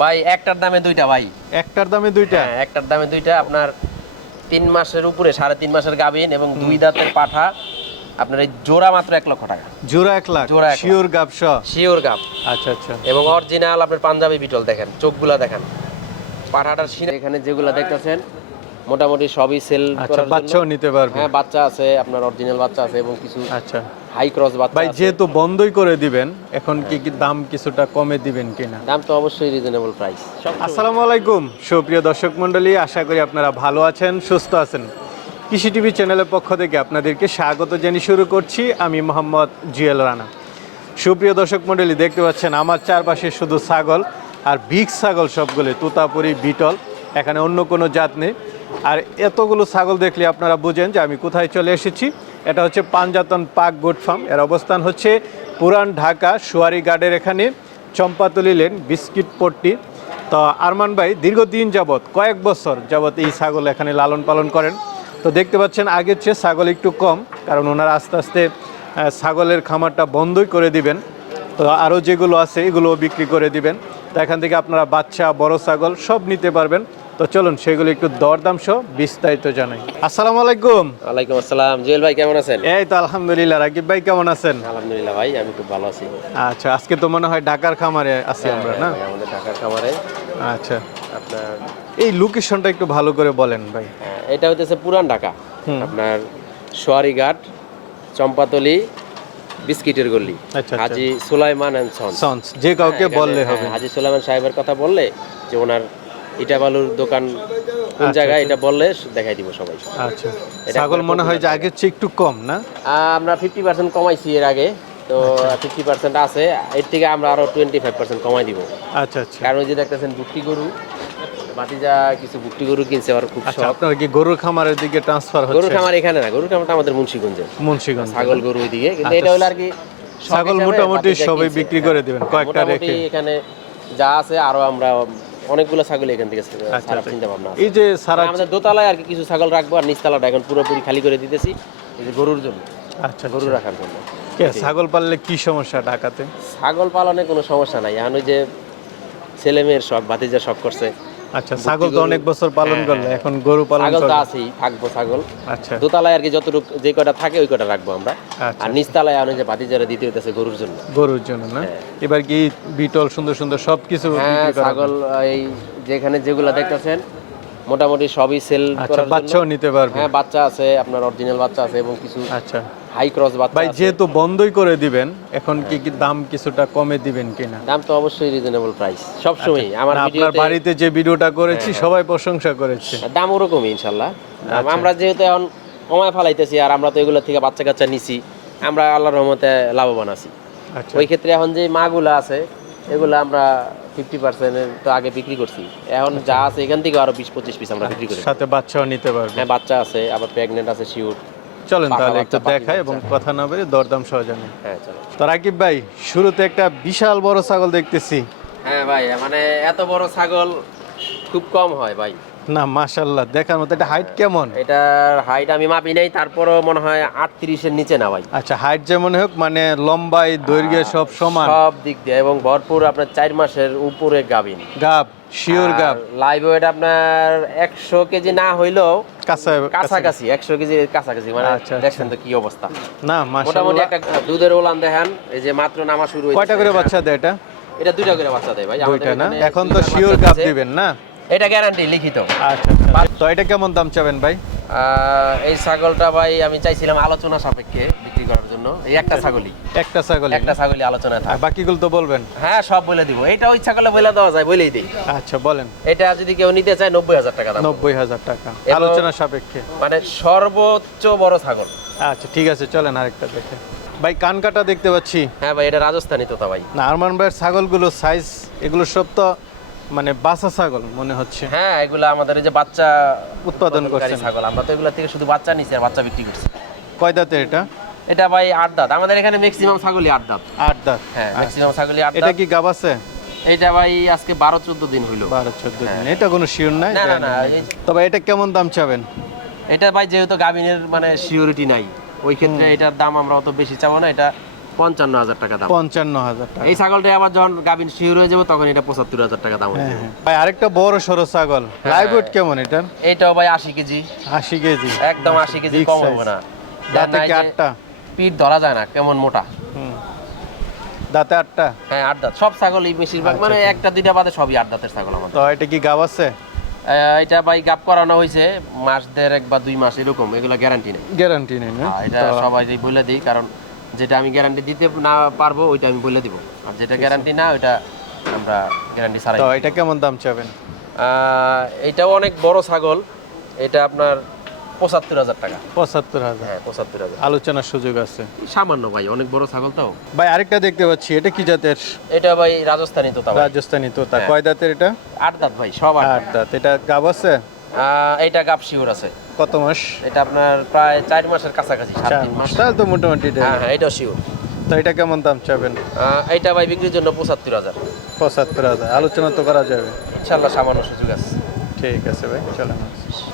ভাই একটার দামে দুইটা ভাই। একটার দামে দুইটা? হ্যাঁ একটার দামে দুইটা। আপনার তিন মাসের উপরে সাড়ে তিন মাসের গাবিন এবং দুই দাঁতের পাঠা। আপনার এই জোড়া মাত্র এক লক্ষ টাকা। জোড়া এক লাখ? জোড়া শিওর গাব শিওর গাব শিওর গাব আচ্ছা আচ্ছা। এবং অরিজিনাল আপনার পাঞ্জাবি বিটল দেখেন চোখগুলা দেখেন। পাঠাটার এখানে যেগুলা দেখতেছেন মোটামুটি সবই সেল আচ্ছা বাচ্চাও নিতে পারবে। হ্যাঁ বাচ্চা আছে আপনার অরিজিনাল বাচ্চা আছে এবং কিছু আচ্ছা। হাই ক্রস বাচ্চা ভাই যেহেতু বন্ধই করে দিবেন এখন কি কি দাম কিছুটা কমে দিবেন কিনা? দাম তো অবশ্যই রিজনেবল প্রাইস আসসালামু আলাইকুম। সুপ্রিয় দর্শক মণ্ডলী আশা করি আপনারা ভালো আছেন সুস্থ আছেন। কৃষি টিভি চ্যানেলের পক্ষ থেকে আপনাদেরকে স্বাগত জানিয়ে শুরু করছি। আমি মোহাম্মদ জিএল রানা। সুপ্রিয় দর্শক মণ্ডলী দেখতে পাচ্ছেন আমার চারপাশে শুধু ছাগল আর বিগ ছাগল সবগুলো তুতাপুরি বিটল। এখানে অন্য কোনো জাত নেই। আর এতগুলো ছাগল দেখলে আপনারা বুঝেন যে আমি কোথায় চলে এসেছি। এটা হচ্ছে পাঞ্জাতন পাক গোট ফার্ম। এর অবস্থান হচ্ছে পুরান ঢাকা সুয়ারি গার্ডের এখানে, চম্পাতলি লেন, বিস্কিট পট্টি। তো আরমান ভাই, দীর্ঘদিন যাবৎ, কয়েক বছর যাবৎ এই ছাগল এখানে লালন পালন করেন। তো দেখতে পাচ্ছেন আগের চেয়ে ছাগল একটু কম, কারণ ওনারা আস্তে আস্তে ছাগলের খামারটা বন্ধই করে দিবেন। তো আরও যেগুলো আছে এগুলো বিক্রি করে দিবেন। তো এখান থেকে আপনারা বাচ্চা, বড় ছাগল সব নিতে পারবেন। তো চলুন সেগুলো একটু দরদাম সহ বিস্তারিত জানাই। আসসালামু আলাইকুম। ওয়ালাইকুম আসসালাম। জুয়েল ভাই কেমন আছেন? এই তো আলহামদুলিল্লাহ রাকিব ভাই কেমন আছেন? আলহামদুলিল্লাহ ভাই আমি খুব ভালো আছি। আচ্ছা আজকে তো মনে হয় ঢাকার খামারে আছি আমরা না? আমাদের ঢাকার খামারে। আচ্ছা। আপনার এই লোকেশনটা একটু ভালো করে বলেন ভাই। হ্যাঁ, এটা হইতেছে পুরান ঢাকা। আপনার সোয়ারিঘাট চম্পাতলি বিস্কিটের গল্লি আচ্ছা, আচ্ছা। Haji Sulaiman son sons. যে কাউকে বললে হ্যাঁ, হবে। হাজি সুলাইমান সাহেবের কথা বললে যে ওনার ইটা বালুর দোকান কোন আচ্ছা, জায়গায় এটা বললে দেখাই দিব সবাই। আচ্ছা ছাগল মনে হয় যে আগের চেয়ে একটু কম না? আমরা ফিফটি পার্সেন্ট কমাইছি এর আগে তো ফিফটি পার্সেন্ট আছে। এর থেকে আমরা আরও টোয়েন্টি ফাইভ পার্সেন্ট কমাই দিব। আচ্ছা আচ্ছা। কারণ যে দেখতেছেন বুকটি গরু বাতিজা কিছু গরু কিনছে আর খুব আচ্ছা শখ। আপনার কি গরুর খামারের দিকে ট্রান্সফার গরুর হচ্ছে? খামার এখানে না গরুর খামারটা আমাদের মুন্সিগঞ্জে। মুন্সিগঞ্জ। ছাগল গরু ওইদিকে কিন্তু আচ্ছা, এটা হলো আর কি ছাগল মোটামুটি সবাই বিক্রি করে দিবেন, কয়েকটা রেখে। এখানে যা আছে আরও আমরা অনেকগুলো ছাগল এখান থেকে আচ্ছা, ছাড়ার আচ্ছা। চিন্তা ভাবনা এই যে সারা আমাদের দোতলায় আর কি কিছু ছাগল রাখব আর নিচতলাটা এখন পুরোপুরি খালি করে দিতেছি। এই যে গরুর জন্য আচ্ছা গরু আচ্ছা। রাখার জন্য। ছাগল পাললে কি সমস্যা ঢাকাতে? ছাগল পালনে কোনো সমস্যা নাই। এখন ওই যে ছেলে মেয়ের শখ ভাতিজা শখ করছে। আচ্ছা ছাগল তো অনেক বছর পালন হ্যাঁ, করলে হ্যাঁ। এখন গরু পালন ছাগল তো আছেই থাকব ছাগল। আচ্ছা। দোতলায় আর কি যতটুকু যে কটা থাকে ওই কটা রাখব আমরা। আচ্ছা। আর নিচতলায় যে ভাতিজারা দিতে হইতেছে গরুর জন্য। গরুর জন্য না? এবার কি বিটল সুন্দর সুন্দর সবকিছু হ্যাঁ বিক্রি করা ছাগল এই যেখানে যেগুলা দেখতেছেন মোটামুটি সবই সেল আচ্ছা করার জন্য। বাচ্চাও নিতে পারবে। হ্যাঁ বাচ্চা আছে আপনার অরিজিনাল বাচ্চা আছে এবং কিছু আচ্ছা। হাই ক্রস বাচ্চা ভাই যেহেতু বন্ধই করে দিবেন এখন কি কি দাম কিছুটা কমে দিবেন কিনা? দাম তো অবশ্যই রিজনেবল প্রাইস সবসময় আমার আপনার বাড়িতে যে ভিডিওটা করেছি সবাই প্রশংসা করেছে। দাম ওরকমই ইনশাল্লাহ। আচ্ছা। আমরা যেহেতু এখন কমায় ফালাইতেছি আর আমরা তো এগুলো থেকে বাচ্চা কাচ্চা নিছি আমরা আল্লাহর রহমতে লাভবান আছি। আচ্ছা। ওই ক্ষেত্রে এখন যে মাগুলো আছে এগুলো আমরা ফিফটি পার্সেন্টের তো আগে বিক্রি করছি। এখন যা আছে এখান থেকে আরও বিশ পঁচিশ পিস আমরা বিক্রি করি। সাথে বাচ্চাও নিতে পারবে। হ্যাঁ বাচ্চা আছে আবার প্রেগনেন্ট আছে শিওর চলেন তাহলে একটু দেখাই এবং কথা না বলে দরদাম সহ জানি। হ্যাঁ তো রাকিব ভাই শুরুতে একটা বিশাল বড় ছাগল দেখতেছি। হ্যাঁ ভাই মানে এত বড় ছাগল খুব কম হয় ভাই। না মাশাল্লাহ দেখার মতো। এটা হাইট কেমন? এটার হাইট আমি মাপি নাই তারপরও মনে হয় আটত্রিশের নিচে না ভাই। আচ্ছা হাইট যেমন হোক মানে লম্বাই দৈর্ঘ্য সব সমান। সব দিক দিয়ে এবং ভরপুর আপনার চার মাসের উপরে গাবিন গাব শিওর গাব। লাইভ ওয়েট আপনার একশো কেজি না হইলেও কাঁচা কাছাকাছি একশো কেজির কাছাকাছি মানে আচ্ছা, আচ্ছা। দেখছেন তো কি অবস্থা। না মোটামুটি একটা দুধের ওলান দেখেন এই যে মাত্র নামা শুরু কয়টা করে বাচ্চা দেয় এটা? এটা দুইটা করে বাচ্চা দেয় ভাই দুইটা না? এখন তো শিওর গাব দিবেন না? এটা গ্যারান্টি লিখিত। আচ্ছা আচ্ছা। তো এটা কেমন দাম চাবেন ভাই? আহ, এই ছাগলটা ভাই আমি চাইছিলাম আলোচনা সাপেক্ষে। বিক্রি করার জন্য। এই একটা ছাগলই। একটা ছাগল একটা ছাগলই থাকে। বাকিগুলো তো বলবেন। হ্যাঁ সব বলে দিব। বলে দেওয়া যায় বলেই দিই। আচ্ছা বলেন। এটা যদি কেউ নিতে চায় নব্বই হাজার টাকা নব্বই হাজার টাকা। আলোচনা সাপেক্ষে। মানে সর্বোচ্চ বড় ছাগল। আচ্ছা ঠিক আছে চলেন আরেকটা দেখে। ভাই কান কাটা দেখতে পাচ্ছি। হ্যাঁ ভাই এটা রাজস্থানি তোতা ভাই। না আরমান ভাইয়ের ছাগলগুলো সাইজ এগুলো সব তো মানে বাসা ছাগল মনে হচ্ছে। হ্যাঁ এগুলো আমাদের এই যে বাচ্চা উৎপাদন করছে ছাগল। আমরা তো এগুলো থেকে শুধু বাচ্চা নিছি আর বাচ্চা বিক্রি করছি। কয় দাঁতের এটা? এটা ভাই আট দাঁত। আমাদের এখানে ম্যাক্সিমাম ছাগলই আট দাঁত। আট দাঁত। হ্যাঁ ম্যাক্সিমাম ছাগলই আট এটা কি গাব আছে? এটা ভাই আজকে বারো চোদ্দ দিন হইল। বারো চোদ্দ দিন। এটা কোনো শিওর নাই? না, না, তবে এটা কেমন দাম চাবেন? এটা ভাই যেহেতু গাভিনের মানে সিওরিটি নাই ওই ক্ষেত্রে এটার দাম আমরা অত বেশি চাবো না এটা পঞ্চান্ন হাজার টাকা দাম। পঞ্চান্ন হাজার টাকা। এই ছাগলটা আবার যখন গাভিন শিওর হয়ে যাব তখন এটা পঁচাত্তর হাজার টাকা দাম হ্যাঁ হয়ে হ্যাঁ। ভাই আরেকটা বড় সরো ছাগল। লাইভ ওয়েট কেমন এটার? এইটাও ভাই আশি কেজি। আশি কেজি। একদম আশি কেজি কম হবে না। দাঁতে কি আটটা। পিঠ ধরা যায় না কেমন মোটা? দাঁতে আটটা? হ্যাঁ আট দাঁত। সব ছাগলই বেশিরভাগ আচ্ছা, মানে আচ্ছা। একটা দুইটা বাদে সবই আট দাঁতের ছাগল আমাদের। তো এটা কি গাব আছে? এটা ভাই গাপ করানো হয়েছে মাস দেড় এক বা দুই মাস এরকম। এগুলো গ্যারান্টি নেই। গ্যারান্টি নেই না? এটা তো সবাই বলে দিই কারণ যেটা আমি গ্যারান্টি দিতে না পারব ওইটা আমি বলে দিব। আর যেটা গ্যারান্টি না ওইটা আমরা গ্যারান্টি ছাড়াই তো এটা কেমন দাম চাবেন? আহ, এটাও অনেক বড় ছাগল। এটা আপনার পঁচাত্তর হাজার টাকা। পঁচাত্তর হাজার। হ্যাঁ পঁচাত্তর হাজার। আলোচনার সুযোগ আছে। সামান্য ভাই অনেক বড় ছাগল তো। ভাই আরেকটা দেখতে পাচ্ছি এটা কি জাতের? এটা ভাই রাজস্থানি তোতা রাজস্থানি তোতা। হ্যাঁ। কয় দাঁতের এটা? আট দাঁত ভাই সব আট। দাঁত। এটা গাব আছে? এইটা গাপ শিওর আছে। কত মাস? এটা আপনার প্রায় চার মাসের কাছাকাছি চার মাস। তাহলে তো মোটামুটি হ্যাঁ হ্যাঁ এটাও শিওর। তো এটা কেমন দাম চাবেন? এইটা ভাই বিক্রির জন্য পঁচাত্তর হাজার। পঁচাত্তর হাজার। আলোচনা তো করা যাবে। ইনশাল্লাহ সামান্য সুযোগ আছে। ঠিক আছে ভাই চলেন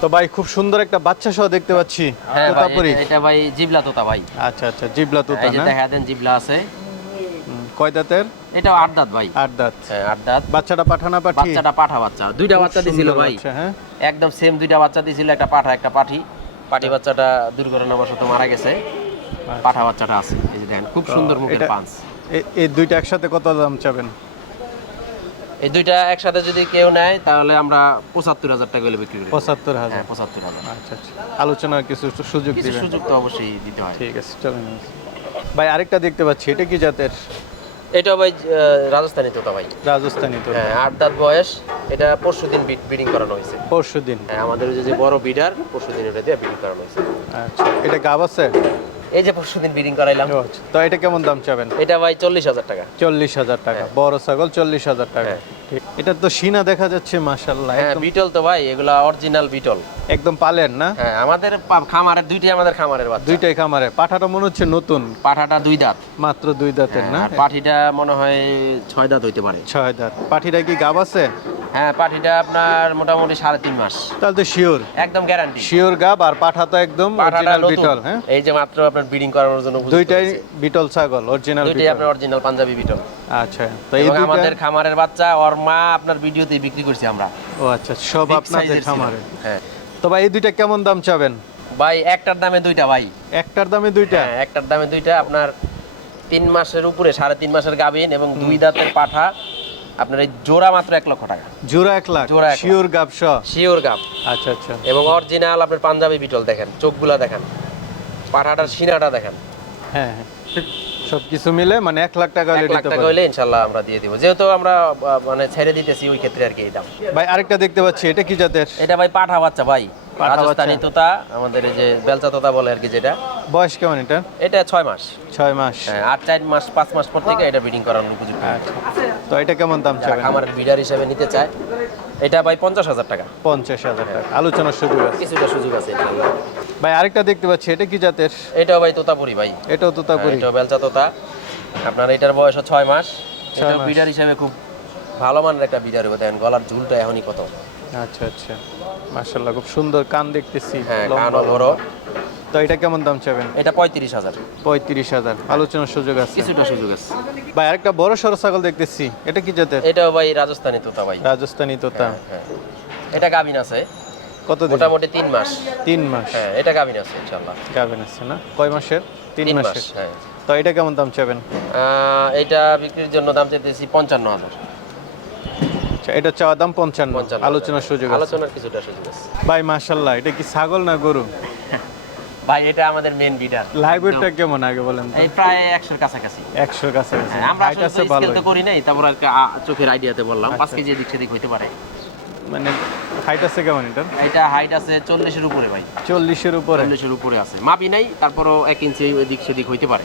তো ভাই খুব সুন্দর একটা বাচ্চা সহ দেখতে পাচ্ছি হ্যাঁ তোতাপুরি এটা- এটা ভাই জিবলা তোতা ভাই। আচ্ছা আচ্ছা জিবলা তোতা না? দেখা দেন জিবলা আছে। কয় দাঁতের? এটাও আট দাঁত ভাই। আট দাঁত। হ্যাঁ আট দাঁত। বাচ্চাটা পাঠানা পাঠি? বাচ্চাটা পাঠা বাচ্চা। দুইটা বাচ্চা দিছিল ভাই। হ্যাঁ? একদম সেম দুইটা বাচ্চা দিছিল একটা পাঠা একটা পাঠি। পাঠি বাচ্চাটা দুর্ঘটনাবশত মারা গেছে। পাঠা বাচ্চাটা আছে। এই যে দেখেন খুব সুন্দর মুখের পাঁচ এই দুইটা একসাথে কত দাম চাবেন? এই দুইটা একসাথে যদি কেউ নেয় তাহলে আমরা পঁচাত্তর হাজার টাকা হলে বিক্রি করি। পঁচাত্তর হাজার? হ্যাঁ পঁচাত্তর হাজার। আচ্ছা আচ্ছা। আলোচনার কিছু সুযোগ দিবেন। সুযোগ তো অবশ্যই দিতে হয়। ঠিক আছে চলেন। ভাই আরেকটা দেখতে পাচ্ছি। এটা কি জাতের? এটা ভাই রাজস্থানি তোতা ভাই। রাজস্থানি তো হ্যাঁ আট দাঁত বয়স। এটা পরশু দিন ব্রিডিং করানো হয়েছে। পরশু দিন হ্যাঁ আমাদের ওই যে বড় বিডার পরশু দিন ওটা দিয়ে ব্রিডিং করানো হয়েছে। আচ্ছা এটা গাব আছে? এই যে পরশু দিন ব্রিডিং করাইলাম আচ্ছা। তো এটা কেমন দাম চাবেন? এটা ভাই চল্লিশ হাজার টাকা। চল্লিশ হাজার টাকা। বড় ছাগল চল্লিশ হাজার টাকা। হ্যাঁ। এটা তো সিনা দেখা যাচ্ছে মাশাল্লাহ হ্যাঁ বিটল তো ভাই এগুলা অরিজিনাল বিটল। একদম পালেন না? হ্যাঁ আমাদের খামারের দুইটাই আমাদের খামারের বাচ্চা। দুইটাই খামারে পাঠাটা মনে হচ্ছে নতুন। পাঠাটা দুই দাঁত। মাত্র দুই দাঁতের না? হ্যাঁ, পাঠিটা মনে হয় ছয় দাঁত হইতে পারে। ছয় দাঁত। পাঠিটা কি গাব আছে? হ্যাঁ আপনার মোটামুটি সাড়ে তিন মাস। তাহলে তো শিওর একদম গ্যারান্টি শিওর গাব আর পাঠা তো একদম অরিজিনাল বিটল হ্যাঁ? এই যে মাত্র আপনার ব্রিডিং করানোর জন্য দুইটাই বিটল ছাগল অরিজিনাল দুইটাই আপনার অরিজিনাল পাঞ্জাবি বিটল। আচ্ছা তো এই দুইটা আমাদের খামারের বাচ্চা ওর মা আপনার ভিডিওতে বিক্রি করছি আমরা। ও আচ্ছা সব আপনাদের খামারে। হ্যাঁ। তো ভাই এই দুইটা কেমন দাম চাবেন? ভাই একটার দামে দুইটা ভাই। একটার দামে দুইটা? হ্যাঁ একটার দামে দুইটা। আপনার তিন মাসের উপরে সাড়ে তিন মাসের গাভিন এবং দুই দাঁতের পাঠা আপনার এই জোড়া মাত্র এক লক্ষ টাকা। জোড়া এক লাখ। জোড়া শিওর স শিওর গাব আচ্ছা আচ্ছা। এবং অরিজিনাল আপনার পাঞ্জাবি বিটল দেখেন চোখগুলা দেখেন পাঠাটার সিনাটা দেখেন। হ্যাঁ হ্যাঁ। সব কিছু মিলে মানে এক লাখ টাকা হলে এক লাখ টাকা হইলে ইনশাল্লাহ আমরা দিয়ে দিব। যেহেতু আমরা মানে ছেড়ে দিতেছি ওই ক্ষেত্রে আর কি এই দাম। ভাই আরেকটা দেখতে পাচ্ছি এটা কি জাতের? এটা ভাই পাঠা বাচ্চা ভাই। রাজস্থানি তোতা আমাদের এই যে বেলচা তোতা বলে আর কি যেটা। বয়স কেমন এটা? এটা ছয় মাস। ছয় মাস। হ্যাঁ আর চার মাস পাঁচ মাস পর থেকে এটা ব্রিডিং করানোর উপযুক্ত আচ্ছা। তো এটা কেমন দাম চাবেন খামারের বিডার হিসেবে নিতে চায় এটা ভাই পঞ্চাশ হাজার টাকা। পঞ্চাশ হাজার টাকা। আলোচনার সুযোগ আছে। কিছুটা সুযোগ আছে ভাই আরেকটা দেখতে পাচ্ছি এটা কি জাতের? এটাও ভাই তোতাপুরি ভাই। এটাও তোতাপুরি। এটাও বেলচা তোতা। আপনার এটার বয়স ছয় মাস। মাস। বিডার হিসেবে খুব ভালো মানের একটা বিডার হবে। দেখেন গলার ঝুলটা এখনই কত। আচ্ছা আচ্ছা। মাশাল্লাহ খুব সুন্দর কান দেখতেছি। হ্যাঁ বড় তো এটা কেমন দাম চাবেন? এটা পঁয়ত্রিশ হাজার। পঁয়ত্রিশ হাজার। আলোচনার সুযোগ আছে। কিছুটা সুযোগ আছে। ভাই আরেকটা বড় সড়ো ছাগল দেখতেছি। এটা কি জাতের? এটাও ভাই রাজস্থানী তোতা ভাই। রাজস্থানী তোতা। হ্যাঁ এটা গাভিন আছে। কত মোটামুটি তিন মাস। তিন মাস। হ্যাঁ এটা গাভিন আছে ইনশাল্লাহ গাবেন আছে না? কয় মাসের? তিন তিন মাস মাসের। হ্যাঁ। তো এটা কেমন দাম চাবেন? এটা বিক্রির জন্য দাম চাইতেছি পঞ্চান্ন হাজার। আচ্ছা এটা চাওয়া দাম পঞ্চান্ন। আলোচনার সুযোগ আলোচনার কিছুটা সুযোগ আছে। ভাই মাশাল্লাহ এটা কি ছাগল না গরু? ভাই এটা আমাদের মেন বিডার লাইভ ওয়েটটা কেমন আগে বলেন এই প্রায় একশোর কাছাকাছি। একশোর কাছে হ্যাঁ, আমরা আসলে স্কেল তো করি নাই তারপর আর চোখের আইডিয়াতে বললাম। পাঁচ কেজি এদিক সেদিক হইতে পারে। মানে হাইট আছে কেমন এটা? এটা হাইট আছে চল্লিশের উপরে ভাই। চল্লিশের উপরে? চল্লিশের উপরে আছে। মাপি নাই তারপরও এক ইঞ্চি এদিক সেদিক হইতে পারে।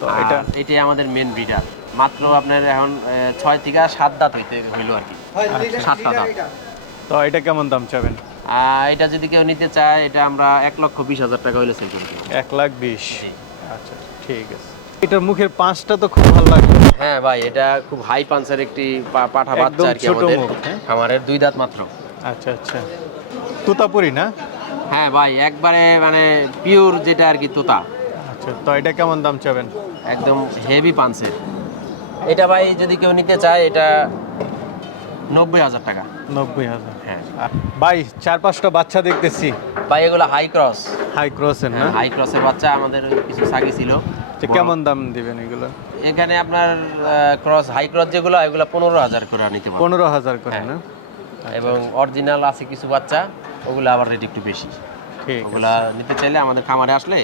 তো এটা এটাই আমাদের মেন ব্রিডার মাত্র আপনার এখন ছয় থেকে সাত দাঁত হইতে হইল আর কি। সাতটা দাঁত তো এটা কেমন দাম চাবেন? এটা যদি কেউ নিতে চায় এটা আমরা এক লক্ষ বিশ হাজার টাকা হইলে সেল করি এক লাখ বিশ? আচ্ছা ঠিক আছে। এটার মুখের পাঁচটা তো খুব ভালো লাগল হ্যাঁ ভাই এটা খুব হাই পাঞ্চের একটি পা- পাঠা বাচ্চা আর কি আমাদের। মুখ, হ্যাঁ? দুই দাঁত মাত্র। আচ্ছা আচ্ছা। তুতাপুরি না? হ্যাঁ ভাই একবারে মানে পিওর যেটা আর কি তোতা। আচ্ছা তো এটা কেমন দাম চাবেন? একদম হেভি পানসের এটা ভাই যদি কেউ নিতে চায় এটা নব্বই হাজার টাকা। নব্বই হাজার। হ্যাঁ। ভাই চার পাঁচটা বাচ্চা দেখতেছি। ভাই এগুলো হাই ক্রস হাই ক্রসের না? হাই ক্রসের বাচ্চা আমাদের কিছু সাগি ছিল। তো কেমন দাম দিবেন এগুলো? এখানে আপনার ক্রস হাই ক্রস যেগুলো এগুলো পনেরো হাজার করে নিতে পারবেন। পনেরো হাজার করে হ্যাঁ। না? এবং অরিজিনাল আছে কিছু বাচ্চা ওগুলো আবার রেট একটু বেশি। ঠিক ওগুলা নিতে চাইলে আমাদের খামারে আসলে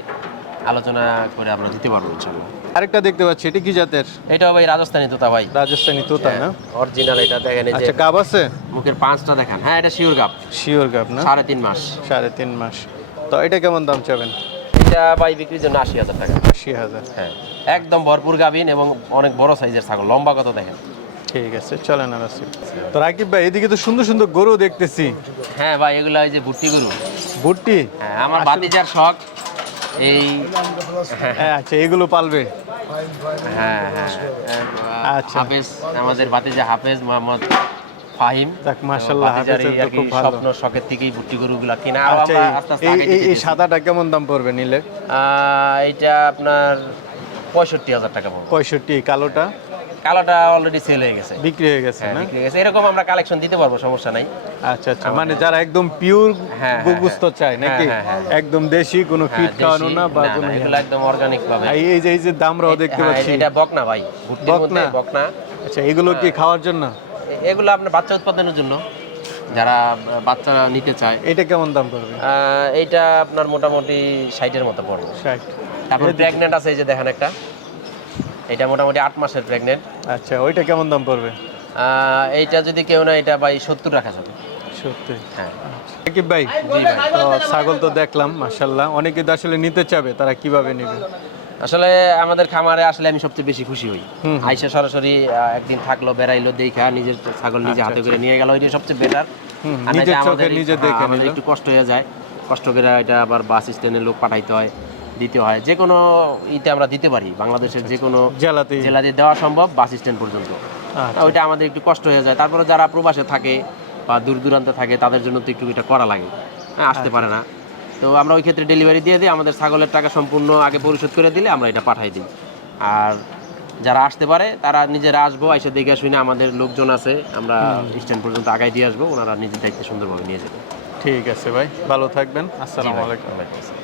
আলোচনা করে আমরা দিতে পারব ইনশাল্লাহ আরেকটা দেখতে পাচ্ছি এটা কি জাতের? এটা ভাই রাজস্থানি তোতা ভাই। রাজস্থানী তোতা না? অরিজিনাল এটা দেখেন এই যে আচ্ছা গাব আছে? মুখের পাঁচটা দেখান। হ্যাঁ এটা শিওর গাপ শিওর গাব না? সাড়ে তিন মাস। সাড়ে তিন মাস। তো এটা কেমন দাম চাবেন? এটা ভাই বিক্রির জন্য আশি হাজার টাকা। আশি হাজার। হ্যাঁ একদম ভরপুর গাভিন এবং অনেক বড় সাইজের ছাগল লম্বা কত দেখেন। ঠিক আছে চলেন আর আসি। তো রাকিব ভাই এদিকে তো সুন্দর সুন্দর গরু দেখতেছি। হ্যাঁ ভাই এগুলো ওই যে ভুট্টি গরু। ভুট্টি? হ্যাঁ আমার বাতিজার শখ। এই হ্যাঁ আচ্ছা এগুলো পালবে? হ্যাঁ হ্যাঁ আচ্ছা। হাফেজ আমাদের বাতিজা হাফেজ মোহাম্মদ ফাহিম যাক, মাশাআল্লাহ, খুব ভালো। স্বপ্ন শখের থেকেই ভুট্টি গরুগুলা কিনা আচ্ছা এই- এই। সাদাটা কেমন দাম পড়বে নিলে আহ, এটা আপনার পঁয়ষট্টি হাজার টাকা পড়বে পঁয়ষট্টি কালোটা কালোটা অলরেডি সেল হয়ে গেছে। বিক্রি হয়ে গেছে হ্যাঁ না? বিক্রি হয়ে গেছে। এরকম আমরা কালেকশন দিতে পারব সমস্যা নাই। আচ্ছা আচ্ছা মানে যারা একদম পিওর হ্যাঁ, চায় নাকি? হ্যাঁ, হ্যাঁ, একদম দেশি কোনো ফিট খাওয়ানো না বা কোনো ইয়ে এগুলো একদম অর্গানিক পাবে এই যে এই যে দামরাও দেখতে পাচ্ছি। এটা বকনা ভাই বকনা? বকনা। আচ্ছা এগুলো কি খাওয়ার জন্য? এগুলো আপনার বাচ্চা উৎপাদনের জন্য যারা বাচ্চা নিতে চায়। এটা কেমন দাম পড়বে? এইটা আপনার মোটামুটি ষাটের মতো পড়বে। ষাট। তারপর প্রেগনেন্ট আছে এই যে দেখেন একটা। এটা মোটামুটি আট মাসের প্রেগনেন্ট আচ্ছা ওইটা কেমন দাম পড়বে? এইটা যদি কেউ না এটা ভাই সত্তর রাখা যাবে। সত্যি হ্যাঁ। ভাই তো ছাগল তো দেখলাম মাশাল্লাহ অনেকে তো আসলে নিতে চাবে তারা কীভাবে নেবে? আসলে আমাদের খামারে আসলে আমি সবচেয়ে বেশি খুশি হই। আইসা সরাসরি একদিন থাকল বেড়াইলো দেখা নিজের ছাগল নিজে হাতে করে নিয়ে গেল ওইটা সবচেয়ে বেটার নিজের চোখে নিজে দেখে একটু কষ্ট হয়ে যায়। কষ্ট করে এটা আবার বাস স্ট্যান্ডে লোক পাঠাইতে হয়। দিতে হয়। যে কোনো ইতে আমরা দিতে পারি বাংলাদেশের যে কোনো জেলাতে জেলাতে দেওয়া সম্ভব বাস স্ট্যান্ড পর্যন্ত। আচ্ছা। ওইটা আমাদের একটু কষ্ট হয়ে যায়। তারপরে যারা প্রবাসে থাকে বা দূর দূরান্তে থাকে তাদের জন্য তো একটু এটা করা লাগে। হ্যাঁ আসতে আচ্ছা। পারে না। তো আমরা ওই ক্ষেত্রে ডেলিভারি দিয়ে দিই। আমাদের ছাগলের টাকা সম্পূর্ণ আগে পরিশোধ করে দিলে আমরা এটা পাঠাই দিই। আর যারা আসতে পারে তারা নিজেরা আসব এসে দেখে শুনে আমাদের লোকজন আছে আমরা স্ট্যান্ড পর্যন্ত আগায় দিয়ে আসব। ওনারা নিজের দায়িত্বে সুন্দরভাবে নিয়ে যাবে। ঠিক আছে ভাই ভালো থাকবেন। আসসালামু আলাইকুম।